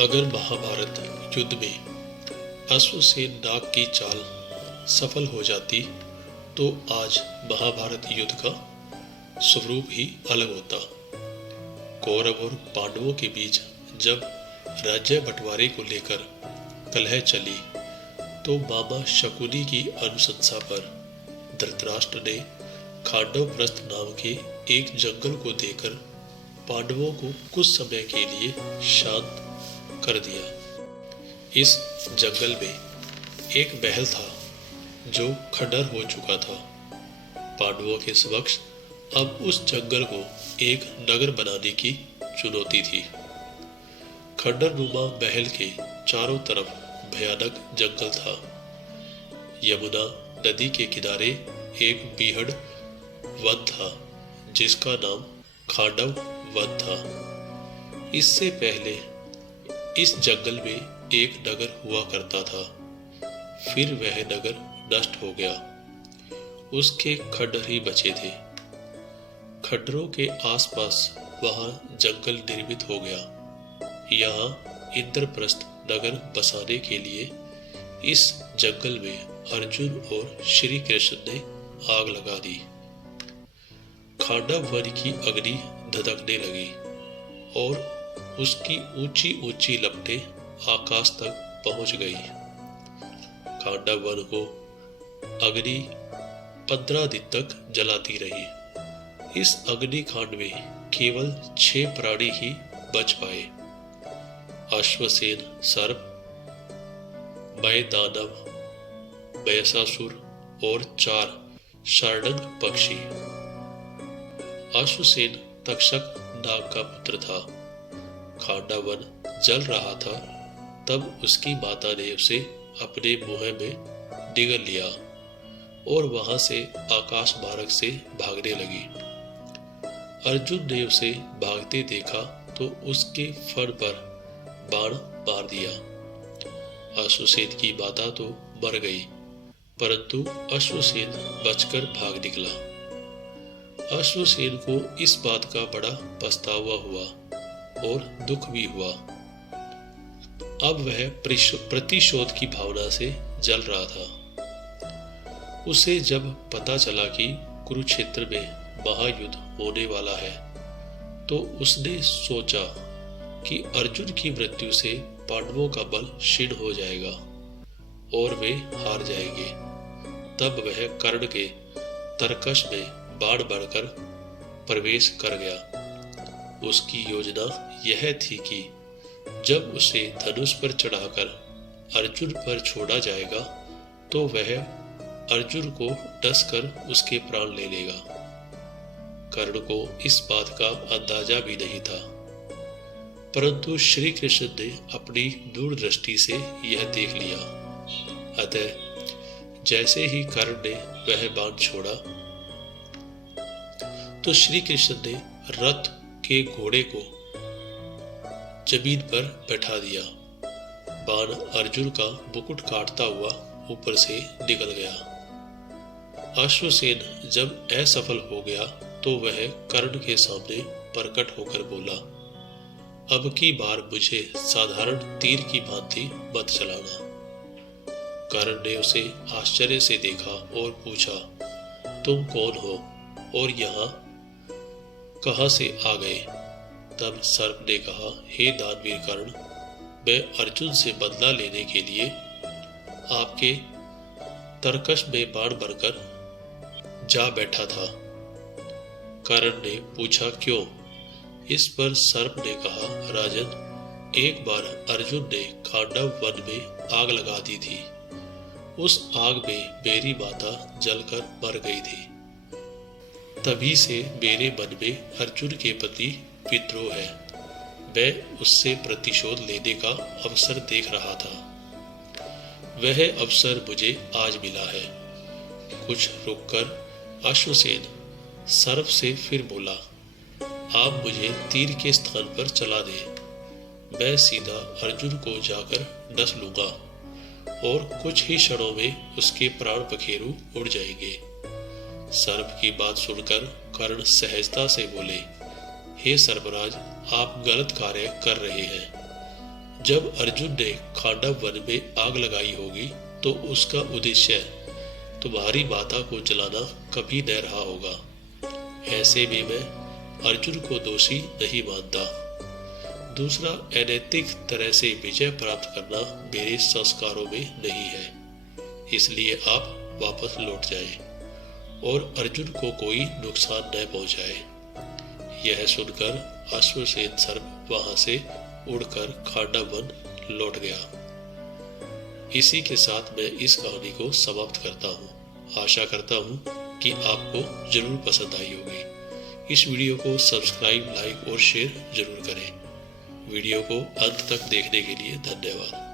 अगर महाभारत युद्ध में अश्वसेन नाग की चाल सफल हो जाती तो आज महाभारत युद्ध का स्वरूप ही अलग होता। कौरव और पांडवों के बीच जब राज्य बंटवारे को लेकर कलह चली तो मामा शकुनी की अनुशंसा पर धृतराष्ट्र ने खांडवप्रस्थ नाम के एक जंगल को देकर पांडवों को कुछ समय के लिए शांत कर दिया। इस जंगल में एक महल था जो खंडर हो चुका था। पांडवों के समक्ष अब उस जंगल को एक नगर बनाने की चुनौती थी। खंडरनुमा महल के चारों तरफ भयानक जंगल था। यमुना नदी के किनारे एक बीहड़ वन था जिसका नाम खांडव वन था। इससे पहले इस जंगल में एक नगर हुआ करता था, फिर वह नगर नष्ट हो गया। उसके खंडर ही बचे थे। खंडरों के आसपास वहां जंगल निर्मित हो गया। यहाँ इंद्रप्रस्थ नगर बसाने के लिए इस जंगल में अर्जुन और श्री कृष्ण ने आग लगा दी। खांडव वन की अग्नि धधकने लगी और उसकी ऊंची ऊंची लपटें आकाश तक पहुंच गई। खांडव वन को अग्नि 15 दिन तक जलाती रही। इस अग्निकांड में केवल 6 प्राणी ही बच पाए। अश्वसेन सर्प, मय दानव, मयसासुर और 4 शार्दूल पक्षी। अश्वसेन तक्षक नाग का पुत्र था। खांडव वन जल रहा था तब उसकी माता ने उसे अपने मुंह में डिगल लिया और वहां से आकाश मार्ग से भागने लगी। अर्जुन ने उसे भागते देखा तो उसके फन पर बाण मार दिया। अश्वसेन की माता तो मर गई, परंतु अश्वसेन बचकर भाग निकला। अश्वसेन को इस बात का बड़ा पछतावा हुआ और दुख भी हुआ। अब वह प्रतिशोध की भावना से जल रहा था। उसे जब पता चला कि कुरुक्षेत्र में महायुद्ध होने वाला है तो उसने सोचा कि अर्जुन की मृत्यु से पांडवों का बल क्षीण हो जाएगा और वे हार जाएंगे। तब वह कर्ण के तरकश में बाण बढ़कर प्रवेश कर गया। उसकी योजना यह थी कि जब उसे धनुष पर चढ़ाकर अर्जुन पर छोड़ा जाएगा तो वह अर्जुन को डसकर उसके प्राण ले लेगा। कर्ण को इस बात का अंदाजा भी नहीं था, परंतु श्री कृष्ण ने अपनी दूरदृष्टि से यह देख लिया। अतः जैसे ही कर्ण ने वह बाण छोड़ा तो श्री कृष्ण ने रथ के घोड़े को जमीन पर बैठा दिया। बाण अर्जुन का मुकुट काटता हुआ ऊपर से निकल गया। अश्वसेन जब असफल हो गया तो वह कर्ण के सामने प्रकट होकर बोला, अब की बार मुझे साधारण तीर की भांति मत चलाना। कर्ण ने उसे आश्चर्य से देखा और पूछा, तुम कौन हो और यहाँ कहां से आ गए? तब सर्प ने कहा, हे दानवीर कर्ण, मैं अर्जुन से बदला लेने के लिए आपके तरकश में बाण भरकर जा बैठा था। कर्ण ने पूछा, क्यों? इस पर सर्प ने कहा, राजन, एक बार अर्जुन ने खांडव वन में आग लगा दी थी। उस आग में मेरी माता जलकर मर गई थी। तभी से मेरे मन में अर्जुन के प्रति विद्रोह है। मैं उससे प्रतिशोध लेने का अवसर देख रहा था। वह अवसर मुझे आज मिला है। कुछ रुककर अश्वसेन सर्प से फिर बोला, आप मुझे तीर के स्थान पर चला दें। मैं सीधा अर्जुन को जाकर डस लूंगा और कुछ ही क्षणों में उसके प्राण पखेरु उड़ जाएंगे। सर्प की बात सुनकर कर्ण सहजता से बोले, हे सर्पराज, आप गलत कार्य कर रहे हैं। जब अर्जुन ने खांडव वन में आग लगाई होगी तो उसका उद्देश्य तुम्हारी माता को जलाना कभी न रहा होगा। ऐसे में मैं अर्जुन को दोषी नहीं मानता। दूसरा, अनैतिक तरह से विजय प्राप्त करना मेरे संस्कारों में नहीं है, इसलिए आप वापस लौट जाएं और अर्जुन को कोई नुकसान न पहुंचाए। यह सुनकर अश्वसेन सर्प वहां से उड़कर खांडव वन लौट गया। इसी के साथ मैं इस कहानी को समाप्त करता हूँ। आशा करता हूँ कि आपको जरूर पसंद आई होगी। इस वीडियो को सब्सक्राइब, लाइक और शेयर जरूर करें। वीडियो को अंत तक देखने के लिए धन्यवाद।